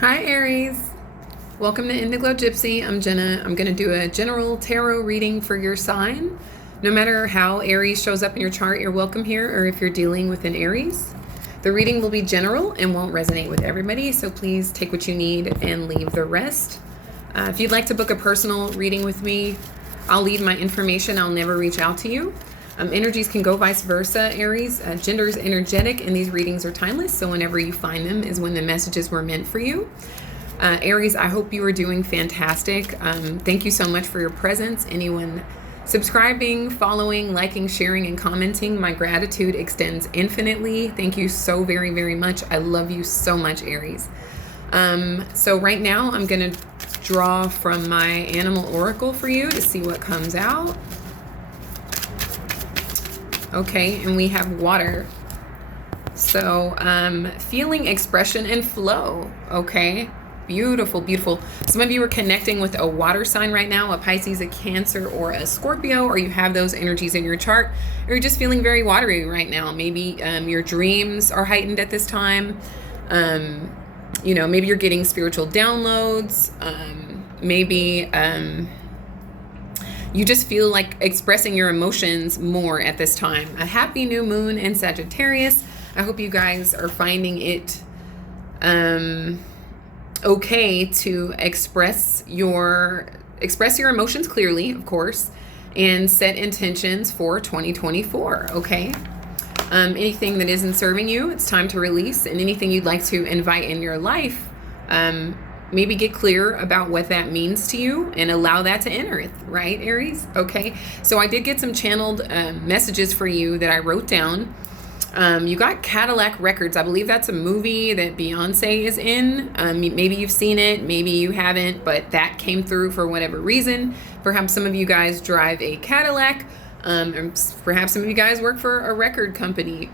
Hi Aries, welcome to Indiglojypsy. I'm Jenna. I'm going to do a general tarot reading for your sign. No matter how Aries shows up in your chart, you're welcome here, or if you're dealing with an Aries. The reading will be general and won't resonate with everybody, so please take what you need and leave the rest. If you'd like to book a personal reading with me, I'll leave my information. I'll never reach out to you. Energies can go vice versa, Aries. Gender is energetic, and these readings are timeless, so whenever you find them is when the messages were meant for you. Aries, I hope you are doing fantastic. Thank you so much for your presence. Anyone subscribing, following, liking, sharing, and commenting, my gratitude extends infinitely. Thank you so very, very much. I love you so much, Aries. So right now I'm going to draw from my animal oracle for you to see what comes out. Okay, and we have water. So feeling, expression, and flow. Okay, beautiful, beautiful. Some of you are connecting with a water sign right now, a Pisces, a Cancer, or a Scorpio, or you have those energies in your chart, or you're just feeling very watery right now. Maybe your dreams are heightened at this time. You know, maybe you're getting spiritual downloads. Maybe you just feel like expressing your emotions more at this time. A happy new moon in Sagittarius. I hope you guys are finding it okay to express your emotions clearly, of course, and set intentions for 2024, okay? Anything that isn't serving you, it's time to release, and anything you'd like to invite in your life, maybe get clear about what that means to you and allow that to enter it, right, Aries? Okay, so I did get some channeled messages for you that I wrote down. You got Cadillac Records. I believe that's a movie that Beyonce is in. Maybe you've seen it, maybe you haven't, but that came through for whatever reason. Perhaps some of you guys drive a Cadillac, or perhaps some of you guys work for a record company.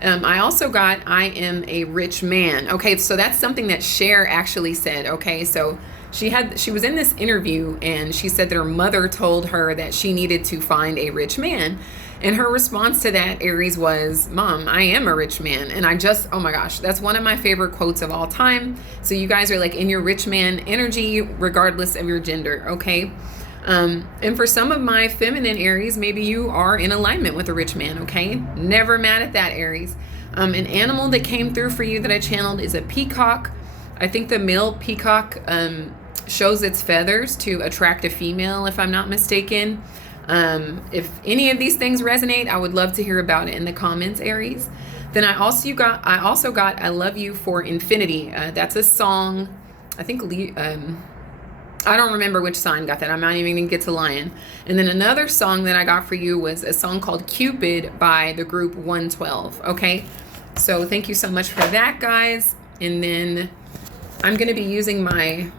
I also got, I am a rich man. Okay, so that's something that Cher actually said. Okay, so she was in this interview and she said that her mother told her that she needed to find a rich man. And her response to that, Aries, was, Mom, I am a rich man. And oh my gosh, that's one of my favorite quotes of all time. So you guys are like in your rich man energy, regardless of your gender, okay? And for some of my feminine Aries, maybe you are in alignment with a rich man, okay? Never mad at that, Aries. An animal that came through for you that I channeled is a peacock. I think the male peacock shows its feathers to attract a female, if I'm not mistaken. If any of these things resonate, I would love to hear about it in the comments, Aries. Then I also got I Love You for Infinity. That's a song, I think, I don't remember which sign got that. I'm not even going to get to Lion. And then another song that I got for you was a song called Cupid by the group 112. Okay, so thank you so much for that, guys. And then I'm going to be using my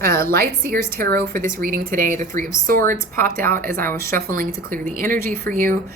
Light Seers Tarot for this reading today. The Three of Swords popped out as I was shuffling to clear the energy for you.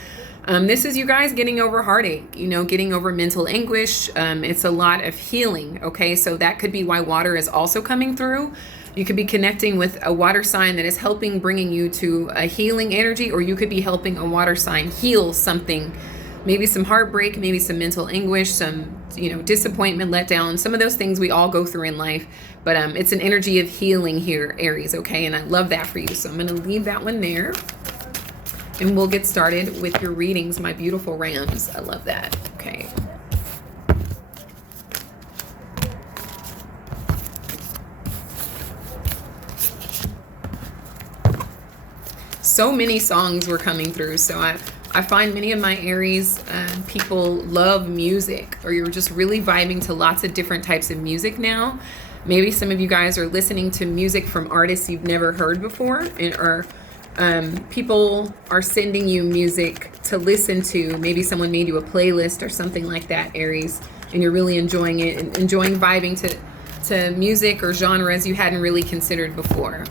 This is you guys getting over heartache, you know, getting over mental anguish. It's a lot of healing, okay? So that could be why water is also coming through. You could be connecting with a water sign that is helping bringing you to a healing energy, or you could be helping a water sign heal something, maybe some heartbreak, maybe some mental anguish, some, you know, disappointment, letdown, some of those things we all go through in life. But it's an energy of healing here, Aries, okay? And I love that for you. So I'm going to leave that one there. And we'll get started with your readings, my beautiful rams. I love that. Okay. So many songs were coming through. So I find many of my Aries people love music, or you're just really vibing to lots of different types of music now. Maybe some of you guys are listening to music from artists you've never heard before, or people are sending you music to listen to. Maybe someone made you a playlist or something like that, Aries, and you're really enjoying it and enjoying vibing to music or genres you hadn't really considered before.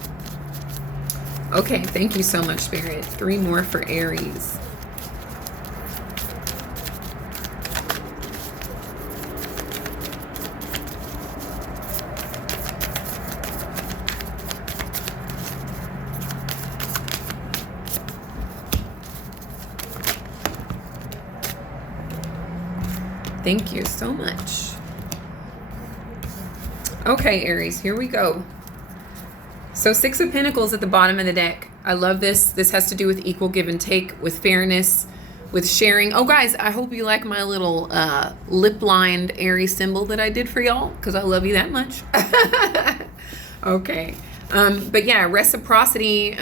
Okay, thank you so much, Spirit. 3 more for Aries. Thank you so much. Okay, Aries, here we go. So 6 of Pentacles at the bottom of the deck. I love this. This has to do with equal give and take, with fairness, with sharing. Oh, guys, I hope you like my little lip-lined Aries symbol that I did for y'all, because I love you that much. Okay. But yeah, reciprocity,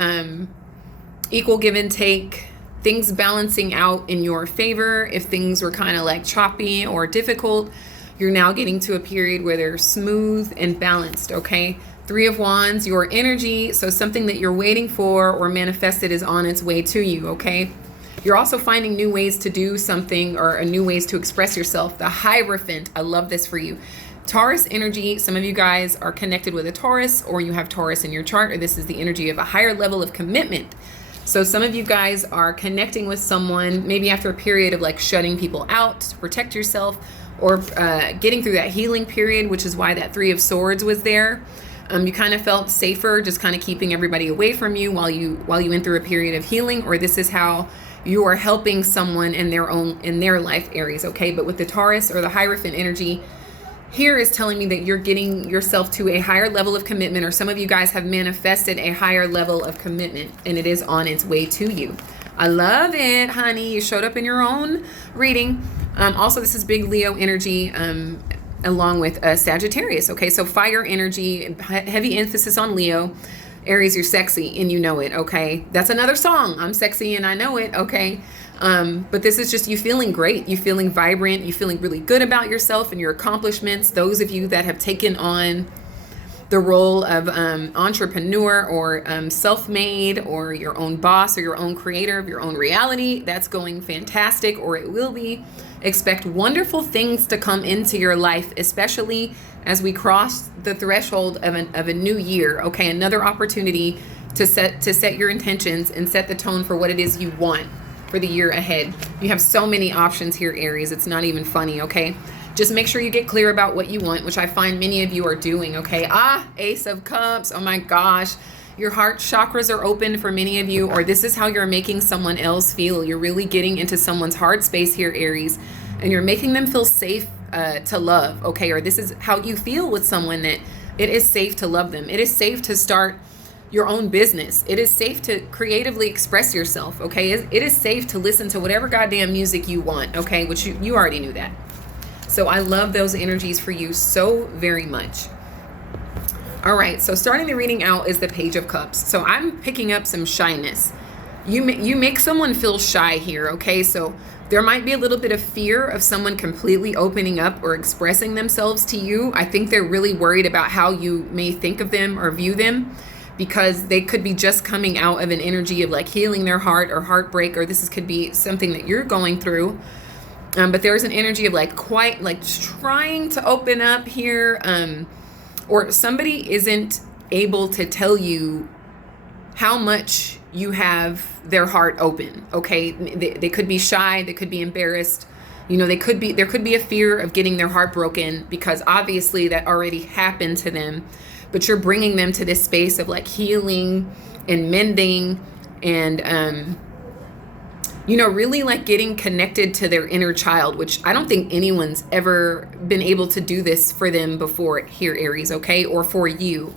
equal give and take, things balancing out in your favor. If things were kind of like choppy or difficult, you're now getting to a period where they're smooth and balanced, okay? 3 of Wands, your energy, so something that you're waiting for or manifested is on its way to you, okay? You're also finding new ways to do something or new ways to express yourself. The Hierophant, I love this for you. Taurus energy, some of you guys are connected with a Taurus, or you have Taurus in your chart, or this is the energy of a higher level of commitment. So some of you guys are connecting with someone, maybe after a period of like shutting people out to protect yourself, or getting through that healing period, which is why that 3 of Swords was there. You kind of felt safer just kind of keeping everybody away from you while you went through a period of healing, or this is how you are helping someone in their life, Aries, okay? But with the Taurus or the Hierophant energy, here is telling me that you're getting yourself to a higher level of commitment, or some of you guys have manifested a higher level of commitment, and it is on its way to you. I love it, honey. You showed up in your own reading. Also, this is big Leo energy, along with Sagittarius. Okay, so fire energy, heavy emphasis on Leo. Aries, you're sexy and you know it. Okay, that's another song. I'm sexy and I know it. Okay, but this is just you feeling great. You feeling vibrant. You feeling really good about yourself and your accomplishments. Those of you that have taken on the role of entrepreneur or self-made, or your own boss, or your own creator of your own reality, that's going fantastic, or it will be. Expect wonderful things to come into your life, especially as we cross the threshold of a new year. Okay, another opportunity to set your intentions and set the tone for what it is you want for the year ahead. You have so many options here, Aries. It's not even funny, okay? Just make sure you get clear about what you want, which I find many of you are doing, okay? Ace of Cups. Oh my gosh. Your heart chakras are open for many of you, or this is how you're making someone else feel. You're really getting into someone's heart space here, Aries, and you're making them feel safe to love, okay? Or this is how you feel with someone, that it is safe to love them. It is safe to start your own business. It is safe to creatively express yourself, okay? It is safe to listen to whatever goddamn music you want, okay? Which you already knew that. So I love those energies for you so very much. All right, so starting the reading out is the Page of Cups. So I'm picking up some shyness. You make someone feel shy here, okay? So there might be a little bit of fear of someone completely opening up or expressing themselves to you. I think they're really worried about how you may think of them or view them, because they could be just coming out of an energy of like healing their heart or heartbreak, or this could be something that you're going through. But there's an energy of like quite like trying to open up here, or somebody isn't able to tell you how much you have their heart open, okay? They could be shy, they could be embarrassed, you know, there could be a fear of getting their heart broken, because obviously that already happened to them, but you're bringing them to this space of like healing and mending and, you know, really like getting connected to their inner child, which I don't think anyone's ever been able to do this for them before here, Aries, okay? Or for you.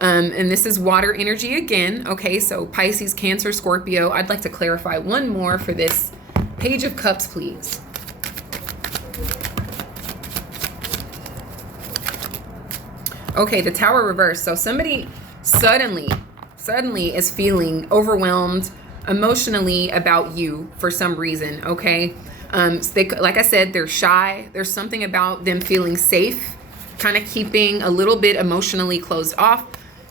And this is water energy again, okay? So Pisces, Cancer, Scorpio. I'd like to clarify one more for this Page of Cups, please. Okay, the Tower reverse. So somebody suddenly is feeling overwhelmed emotionally about you for some reason, okay? So like I said, they're shy. There's something about them feeling safe, kind of keeping a little bit emotionally closed off.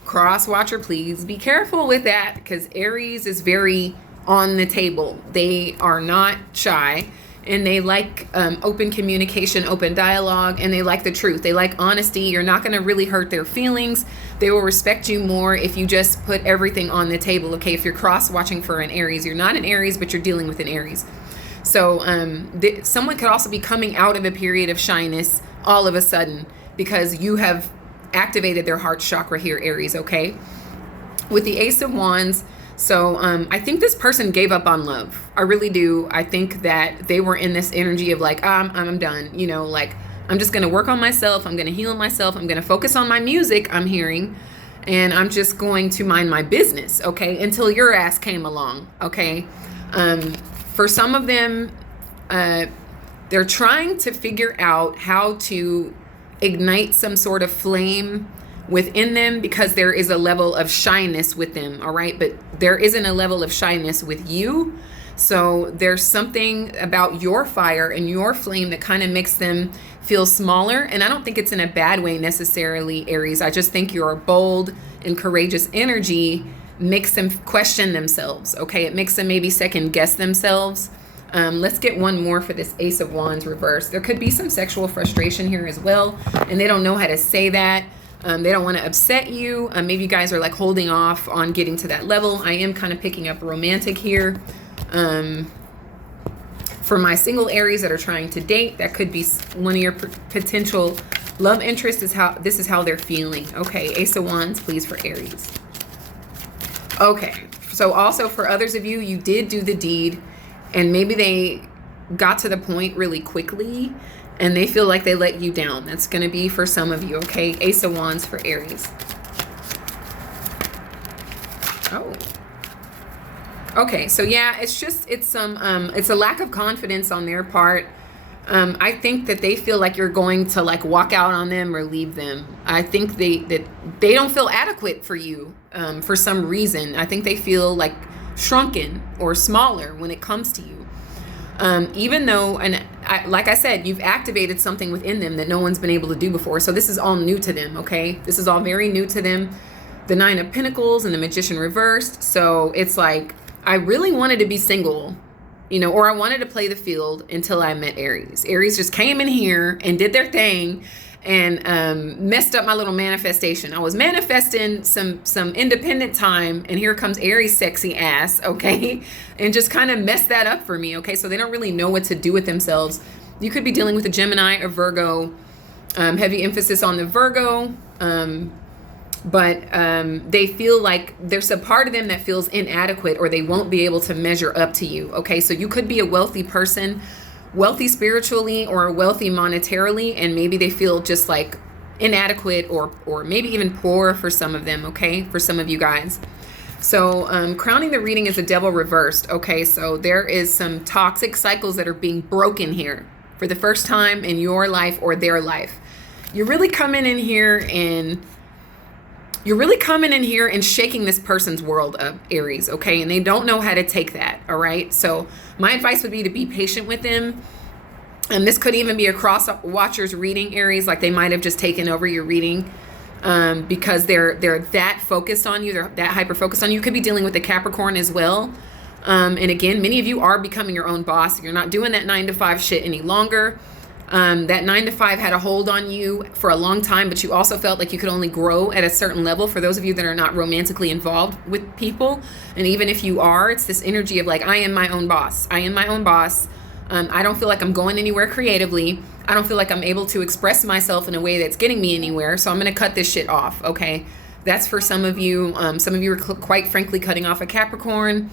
Cross watcher, please be careful with that, because Aries is very on the table. They are not shy, and they like open communication, open dialogue, and they like the truth. They like honesty. You're not going to really hurt their feelings. They will respect you more if you just put everything on the table, okay? If you're cross watching for an Aries, you're not an Aries, but you're dealing with an Aries. So someone could also be coming out of a period of shyness all of a sudden because you have activated their heart chakra here, Aries, okay? With the Ace of Wands, so I think this person gave up on love. I really do. I think that they were in this energy of like, I'm done, you know, like I'm just going to work on myself. I'm going to heal myself. I'm going to focus on my music, I'm hearing, and I'm just going to mind my business, okay, until your ass came along, okay? For some of them, they're trying to figure out how to ignite some sort of flame within them, because there is a level of shyness with them, all right? But there isn't a level of shyness with you. So there's something about your fire and your flame that kind of makes them feel smaller. And I don't think it's in a bad way necessarily, Aries. I just think your bold and courageous energy makes them question themselves, okay? It makes them maybe second guess themselves. Let's get one more for this Ace of Wands reverse. There could be some sexual frustration here as well, and they don't know how to say that. They don't want to upset you. Maybe you guys are like holding off on getting to that level. I am kind of picking up romantic here. For my single Aries that are trying to date, that could be one of your potential love interests. This is how they're feeling. Okay, Ace of Wands, please, for Aries. Okay, so also for others of you, you did do the deed, and maybe they got to the point really quickly and they feel like they let you down. That's going to be for some of you, okay? Ace of Wands for Aries. Oh. Okay, so yeah, it's a lack of confidence on their part. I think that they feel like you're going to like walk out on them or leave them. I think that they don't feel adequate for you for some reason. I think they feel like shrunken or smaller when it comes to you. Even though, like I said, you've activated something within them that no one's been able to do before. So this is all new to them, okay? This is all very new to them. The Nine of Pentacles and the Magician reversed. So it's like, I really wanted to be single, you know, or I wanted to play the field until I met Aries. Aries just came in here and did their thing and messed up my little manifestation. I was manifesting some independent time, and here comes Aries' sexy ass, okay, and just kind of messed that up for me, okay? So they don't really know what to do with themselves. You could be dealing with a Gemini or Virgo, heavy emphasis on the Virgo, but they feel like there's a part of them that feels inadequate, or they won't be able to measure up to you, okay? So you could be a wealthy person, wealthy spiritually or wealthy monetarily, and maybe they feel just like inadequate or maybe even poor for some of them, okay? For some of you guys. So crowning the reading is a Devil reversed, okay? So there is some toxic cycles that are being broken here for the first time in your life or their life. You're really coming in here and shaking this person's world up, Aries, okay? And they don't know how to take that, all right? So my advice would be to be patient with them. And this could even be a cross watchers reading, Aries, like they might have just taken over your reading because they're that focused on you. They're that hyper-focused on you. You could be dealing with a Capricorn as well. And again, many of you are becoming your own boss. You're not doing that 9-to-5 shit any longer. That 9-to-5 had a hold on you for a long time, but you also felt like you could only grow at a certain level. For those of you that are not romantically involved with people, and even if you are, it's this energy of like, I am my own boss. I am my own boss. I don't feel like I'm going anywhere creatively. I don't feel like I'm able to express myself in a way that's getting me anywhere. So I'm going to cut this shit off. Okay. That's for some of you. Some of you are quite frankly cutting off a Capricorn.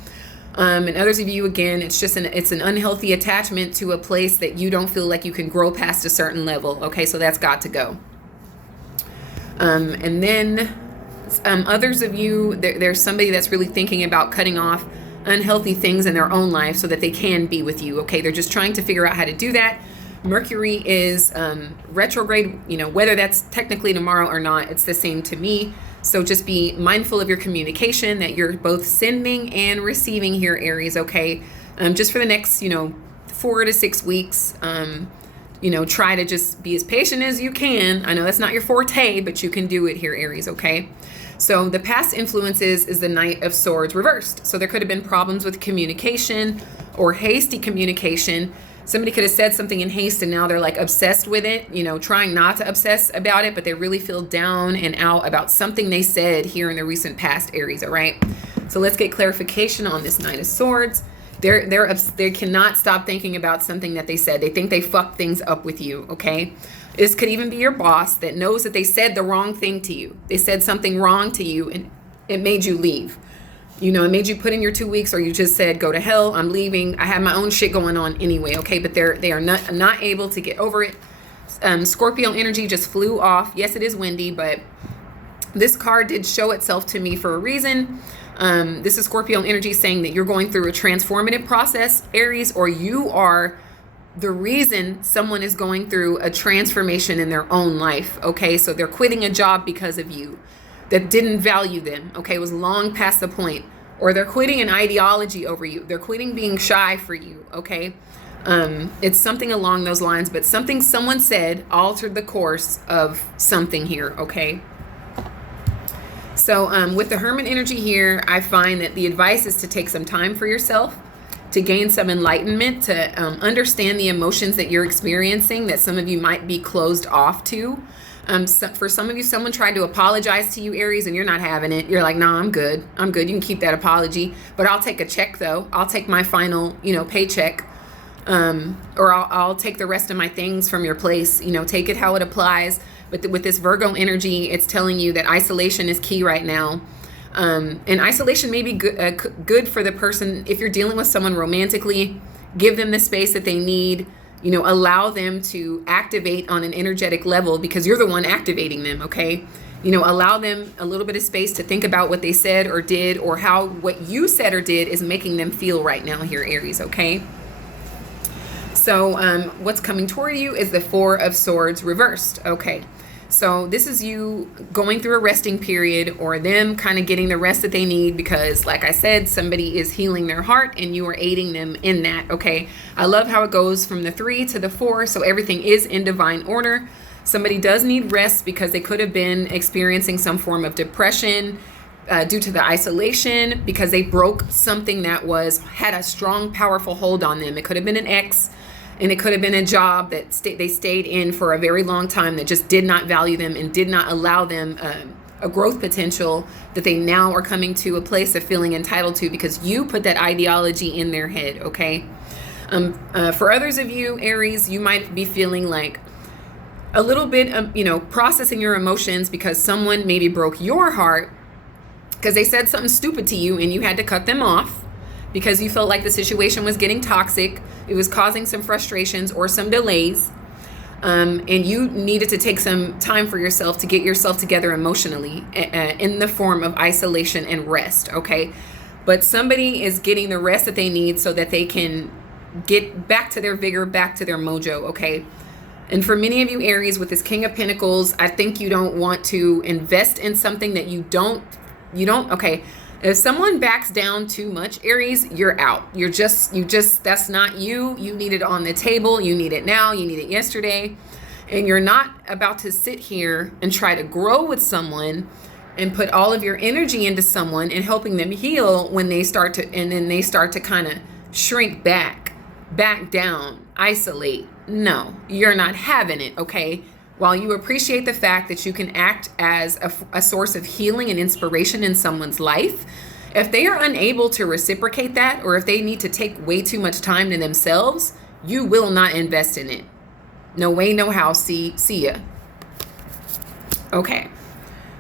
And others of you, again, it's an unhealthy attachment to a place that you don't feel like you can grow past a certain level. Okay, so that's got to go. And then others of you, there's somebody that's really thinking about cutting off unhealthy things in their own life so that they can be with you. Okay, they're just trying to figure out how to do that. Mercury is retrograde, you know, whether that's technically tomorrow or not, it's the same to me. So just be mindful of your communication, that you're both sending and receiving here, Aries, okay? Just for the next, 4 to 6 weeks, try to just be as patient as you can. I know that's not your forte, but you can do it here, Aries, okay? So the past influences is the Knight of Swords reversed. So there could have been problems with communication or hasty communication. Somebody could have said something in haste and now they're like obsessed with it, trying not to obsess about it, but they really feel down and out about something they said here in the recent past, Aries, all right? So let's get clarification on this Knight of Swords. They cannot stop thinking about something that they said. They think they fucked things up with you, okay? This could even be your boss that knows that they said the wrong thing to you. They said something wrong to you and it made you leave. It made you put in your 2 weeks, or you just said, go to hell, I'm leaving. I have my own shit going on anyway, okay? But they are not able to get over it. Scorpio energy just flew off. Yes, it is windy, but this card did show itself to me for a reason. This is Scorpio energy saying that you're going through a transformative process, Aries, or you are the reason someone is going through a transformation in their own life. Okay, so they're quitting a job because of you that didn't value them. Okay, it was long past the point. Or they're quitting an ideology over you. They're quitting being shy for you. Okay, it's something along those lines, but something someone said altered the course of something here. Okay. So with the Hermit energy here, I find that the advice is to take some time for yourself, to gain some enlightenment, to understand the emotions that you're experiencing that some of you might be closed off to. For some of you, someone tried to apologize to you, Aries, and you're not having it. You're like, nah, I'm good. I'm good. You can keep that apology, but I'll take a check though. I'll take my final, paycheck. Or I'll take the rest of my things from your place, take it how it applies. But with this Virgo energy, it's telling you that isolation is key right now. And isolation may be good for the person. If you're dealing with someone romantically, give them the space that they need, allow them to activate on an energetic level because you're the one activating them. Okay. Allow them a little bit of space to think about what they said or did, or how what you said or did is making them feel right now here, Aries. Okay. So what's coming toward you is the Four of Swords reversed. Okay. So this is you going through a resting period, or them kind of getting the rest that they need because, like I said, somebody is healing their heart and you are aiding them in that. Okay. I love how it goes from the 3 to the 4. So everything is in divine order. Somebody does need rest because they could have been experiencing some form of depression due to the isolation, because they broke something that had a strong, powerful hold on them. It could have been an ex. And it could have been a job that they stayed in for a very long time that just did not value them and did not allow them a growth potential that they now are coming to a place of feeling entitled to because you put that ideology in their head. Okay. For others of you, Aries, you might be feeling like a little bit of, processing your emotions because someone maybe broke your heart because they said something stupid to you and you had to cut them off because you felt like the situation was getting toxic. It was causing some frustrations or some delays. And you needed to take some time for yourself to get yourself together emotionally in the form of isolation and rest. Okay. But somebody is getting the rest that they need so that they can get back to their vigor, back to their mojo. Okay. And for many of you, Aries, with this King of Pentacles, I think you don't want to invest in something that you don't, okay. If someone backs down too much, Aries, you're out. You just, that's not you. You need it on the table. You need it now. You need it yesterday. And you're not about to sit here and try to grow with someone and put all of your energy into someone and helping them heal when they start to, and then they start to kind of shrink back down, isolate. No, you're not having it. Okay. While you appreciate the fact that you can act as a source of healing and inspiration in someone's life, if they are unable to reciprocate that, or if they need to take way too much time to themselves, you will not invest in it. No way, no how. See ya. Okay.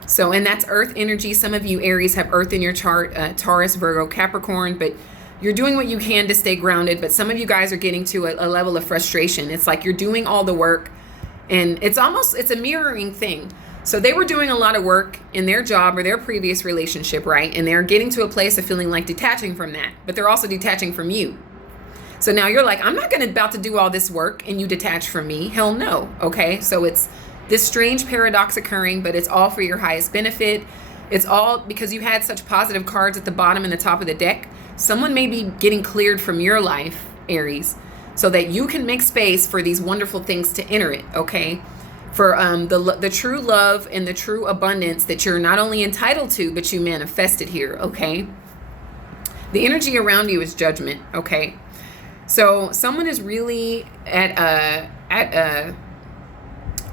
So, and that's Earth energy. Some of you, Aries, have Earth in your chart, Taurus, Virgo, Capricorn, but you're doing what you can to stay grounded. But some of you guys are getting to a level of frustration. It's like you're doing all the work. And it's a mirroring thing. So they were doing a lot of work in their job or their previous relationship, right? And they're getting to a place of feeling like detaching from that, but they're also detaching from you. So now you're like, I'm not about to do all this work and you detach from me. Hell no. Okay. So it's this strange paradox occurring, but it's all for your highest benefit. It's all because you had such positive cards at the bottom and the top of the deck. Someone may be getting cleared from your life, Aries, so that you can make space for these wonderful things to enter it, okay? For the true love and the true abundance that you're not only entitled to, but you manifested here, okay? The energy around you is judgment, okay? So someone is really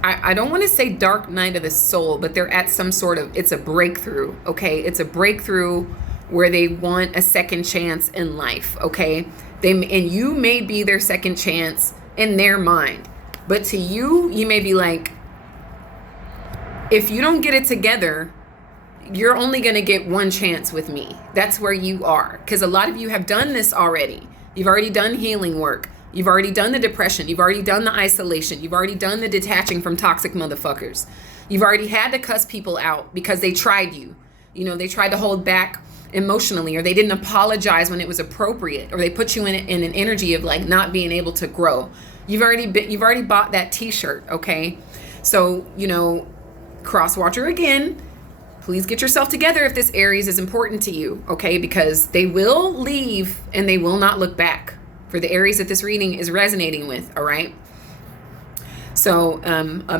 I don't want to say dark night of the soul, but they're at some sort of, it's a breakthrough, okay? It's a breakthrough where they want a second chance in life, okay? And you may be their second chance in their mind. But to you, you may be like, if you don't get it together, you're only going to get one chance with me. That's where you are. Because a lot of you have done this already. You've already done healing work. You've already done the depression. You've already done the isolation. You've already done the detaching from toxic motherfuckers. You've already had to cuss people out because they tried you. You know, they tried to hold back emotionally, or they didn't apologize when it was appropriate, or they put you in an energy of like not being able to grow. You've already bought that t-shirt, okay? So, you know, cross watcher again, please get yourself together if this Aries is important to you, okay? Because they will leave and they will not look back. For the Aries that this reading is resonating with, all right? So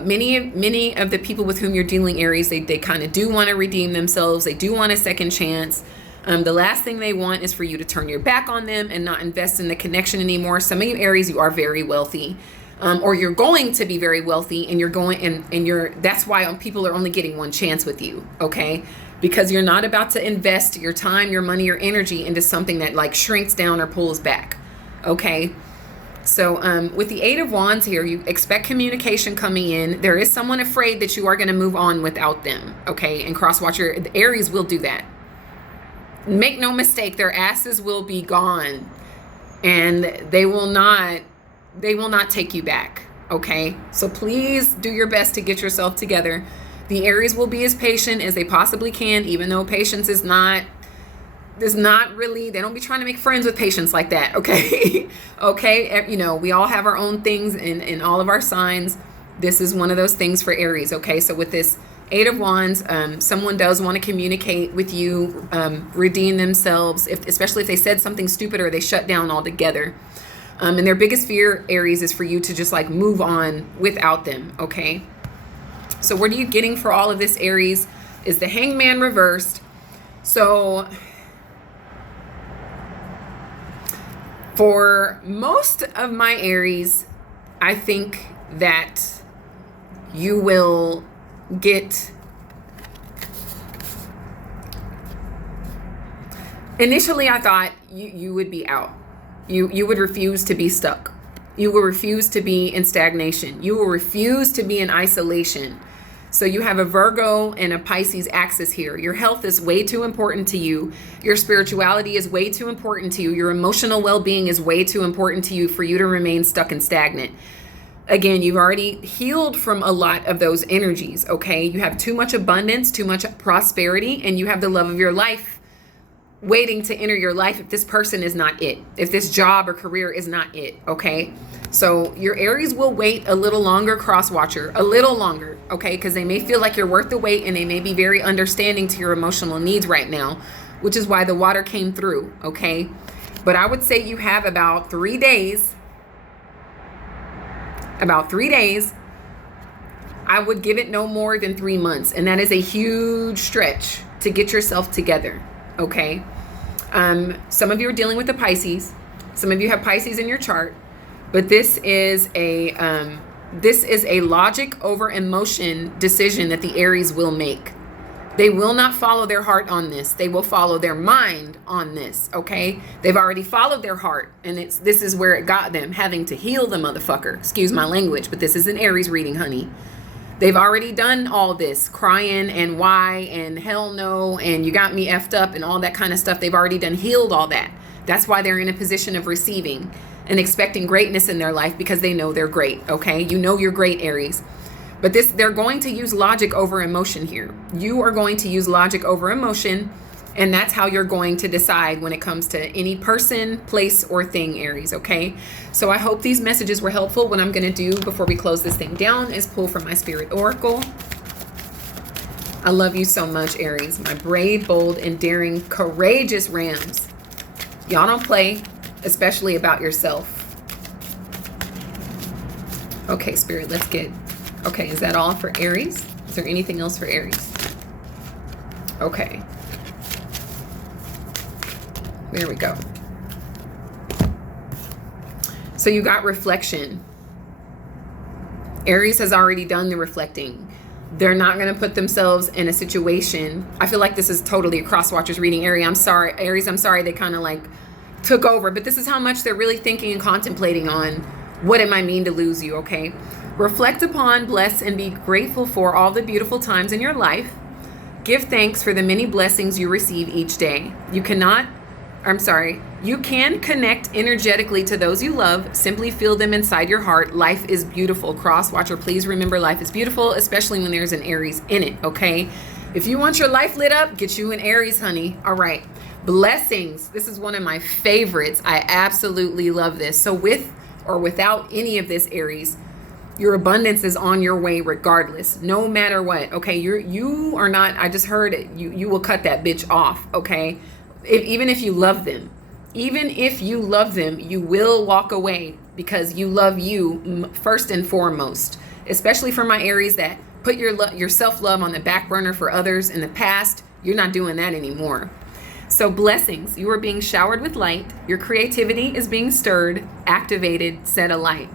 many of the people with whom you're dealing, Aries, they kind of do want to redeem themselves. They do want a second chance. The last thing they want is for you to turn your back on them and not invest in the connection anymore. Some of you Aries, you are very wealthy, or you're going to be very wealthy, and you're going and you're. That's why people are only getting one chance with you, okay? Because you're not about to invest your time, your money, your energy into something that like shrinks down or pulls back. Okay, so with the Eight of Wands here, you expect communication coming in. There is someone afraid that you are going to move on without them. Okay, and cross-watcher, the Aries will do that. Make no mistake, their asses will be gone, and they will not take you back. Okay, so please do your best to get yourself together. The Aries will be as patient as they possibly can, even though patience is not really, they don't be trying to make friends with patience like that, okay? Okay, you know, we all have our own things in all of our signs. This is one of those things for Aries, okay? So with this Eight of Wands, someone does want to communicate with you, redeem themselves, especially if they said something stupid or they shut down altogether. And their biggest fear, Aries, is for you to just like move on without them, okay? So what are you getting for all of this, Aries? Is the Hangman reversed. So for most of my Aries, I think that you will get, initially I thought you would be out. You would refuse to be stuck. You will refuse to be in stagnation. You will refuse to be in isolation. So you have a Virgo and a Pisces axis here. Your health is way too important to you. Your spirituality is way too important to you. Your emotional well-being is way too important to you for you to remain stuck and stagnant. Again, you've already healed from a lot of those energies, okay? You have too much abundance, too much prosperity, and you have the love of your life waiting to enter your life if this person is not it, if this job or career is not it, okay? So your Aries will wait a little longer, cross-watcher, a little longer, okay? Because they may feel like you're worth the wait, and they may be very understanding to your emotional needs right now, which is why the water came through, okay? But I would say you have about 3 days. About 3 days. I would give it no more than 3 months, and that is a huge stretch to get yourself together, okay? Some of you are dealing with the Pisces. Some of you have Pisces in your chart, but this is a logic over emotion decision that the Aries will make. They will not follow their heart on this. They will follow their mind on this, okay? They've already followed their heart, and this is where it got them, having to heal the motherfucker. Excuse my language, but this is an Aries reading, honey. They've already done all this, crying and why and hell no and you got me effed up and all that kind of stuff. They've already done healed all that. That's why they're in a position of receiving and expecting greatness in their life, because they know they're great, okay? You know you're great, Aries. But they're going to use logic over emotion here. You are going to use logic over emotion, and that's how you're going to decide when it comes to any person, place, or thing, Aries, okay? So I hope these messages were helpful. What I'm going to do before we close this thing down is pull from my Spirit Oracle. I love you so much, Aries. My brave, bold, and daring, courageous Rams. Y'all don't play, especially about yourself. Okay, Spirit, let's get... Okay, is that all for Aries? Is there anything else for Aries? Okay. There we go. So you got reflection. Aries has already done the reflecting. They're not going to put themselves in a situation. I feel like this is totally a cross-watchers reading. Aries, I'm sorry they kind of like took over. But this is how much they're really thinking and contemplating on what it might mean to lose you, okay? Reflect upon, bless, and be grateful for all the beautiful times in your life. Give thanks for the many blessings you receive each day. You cannot I'm sorry, you can connect energetically to those you love. Simply feel them inside your heart. Life is beautiful. Cross watcher, please remember life is beautiful, especially when there's an Aries in it, okay? If you want your life lit up, get you an Aries, honey. All right. Blessings. This is one of my favorites. I absolutely love this. So with or without any of this, Aries, your abundance is on your way regardless, no matter what. Okay, you are not, I just heard it, you will cut that bitch off, okay? Even if you love them, you will walk away because you love you first and foremost. Especially for my Aries that put your self-love on the back burner for others in the past. You're not doing that anymore. So blessings, you are being showered with light. Your creativity is being stirred, activated, set alight.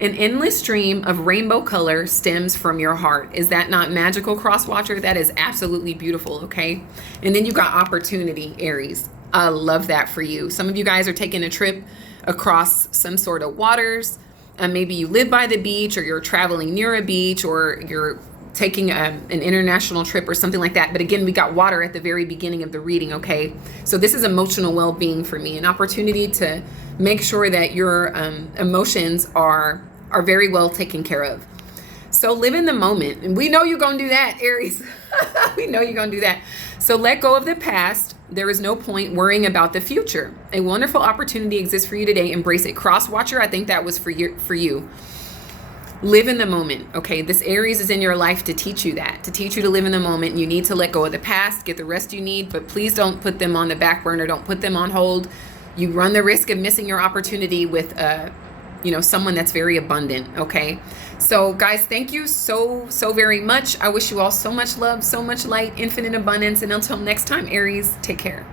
An endless stream of rainbow color stems from your heart. Is that not magical, cross watcher? That is absolutely beautiful, okay? And then you got opportunity, Aries. I love that for you. Some of you guys are taking a trip across some sort of waters. Maybe you live by the beach, or you're traveling near a beach, or you're taking an international trip or something like that. But again, we got water at the very beginning of the reading, okay? So this is emotional well-being for me, an opportunity to make sure that your emotions are very well taken care of. So live in the moment. And we know you're going to do that, Aries. We know you're going to do that. So let go of the past. There is no point worrying about the future. A wonderful opportunity exists for you today. Embrace it. Cross watcher, I think that was for you. Live in the moment, okay? This Aries is in your life to teach you that, to teach you to live in the moment. You need to let go of the past, get the rest you need, but please don't put them on the back burner. Don't put them on hold. You run the risk of missing your opportunity with someone that's very abundant, okay? So guys, thank you so very much. I wish you all so much love, so much light, infinite abundance. And until next time, Aries, take care.